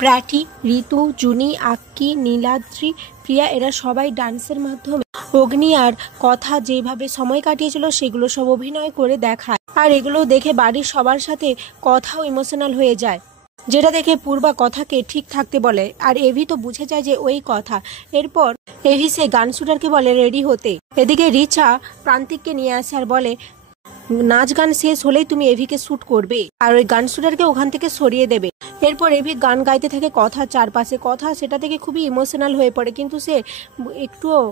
প্রাটি, ঋতু, জুনি, আক্কি, নীলাদ্রি, প্রিয়া এরা সবাই ডান্সের মাধ্যমে অগ্নি আর কথা যেভাবে সময় কাটিয়েছিল সেগুলো সব অভিনয় করে দেখায়। আর এগুলো দেখে বাড়ির সবার সাথে কথাও ইমোশনাল হয়ে যায়, যেটা দেখে পূর্বা কথাকে ঠিক থাকতে বলে। আর এভি তো বুঝে যায় যে ওই কথা। এরপর এভি সে গান শুটারকে বলে রেডি হতে। এদিকে রিচা প্রান্তিককে নিয়ে আসে আর বলে নাচ গান শেষ হলেই তুমি এভিকে শ্যুট করবে আর ওই গান শুটারকে ওখান থেকে সরিয়ে দেবে। এরপর এভি গান গাইতে থাকে কথা চারপাশে কথা, সেটা থেকে খুবই ইমোশনাল হয়ে পড়ে, কিন্তু সে একটুও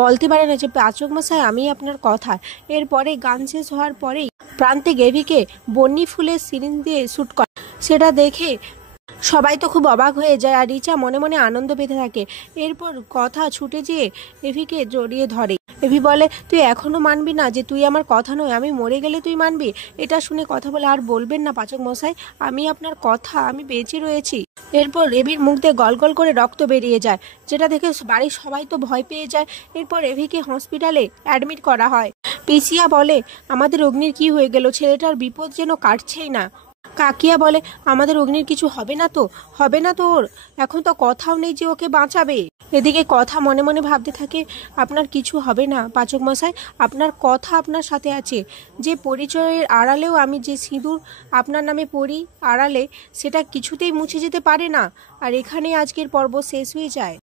বলতে পারে না যে পাচক মশাই আমি আপনার কথা। এরপরে গান শেষ হওয়ার পরেই প্রান্তিক এভিকে বন্যি ফুলের সিরিঞ্জ দিয়ে শ্যুট করে। সেটা দেখে সবাই তো খুব অবাক হয়ে যায় আর রিচা মনে মনে আনন্দ পেতে থাকে। এরপর কথা ছুটে যেয়ে এভিকে জড়িয়ে ধরে। এভি বলে তুই এখনো মানবি না যে তুই আমার কথা নয়, আমি মরে গেলে তুই মানবি? এটা শুনে কথা বলে আর বলবেন না পাচক মশাই, আমি আপনার কথা, আমি বেঁচে রয়েছি। এরপর এভির মুখ দিয়ে গল গল করে রক্ত বেরিয়ে যায়, যেটা দেখে বাড়ির সবাই তো ভয় পেয়ে যায়। এরপর এভিকে হসপিটালে অ্যাডমিট করা হয়। পিসিয়া বলে আমাদের অগ্নির কি হয়ে গেল, ছেলেটার বিপদ যেন কাটছেই না। কাকিয়া বলে আমাদের অগ্নির কিছু হবে না তো, হবে না তো ওর? এখন তো কথাও নেই যে ওকে বাঁচাবে। এদিকে কথা মনে মনে ভাবতে থাকে আপনার কিছু হবে না পাচক মশাই, আপনার কথা আপনার সাথে আছে। যে পরিচয়ের আড়ালেও আমি যে সিঁদুর আপনার নামে পরি আড়ালে, সেটা কিছুতেই মুছে যেতে পারে না। আর এখানেই আজকের পর্ব শেষ হয়ে যায়।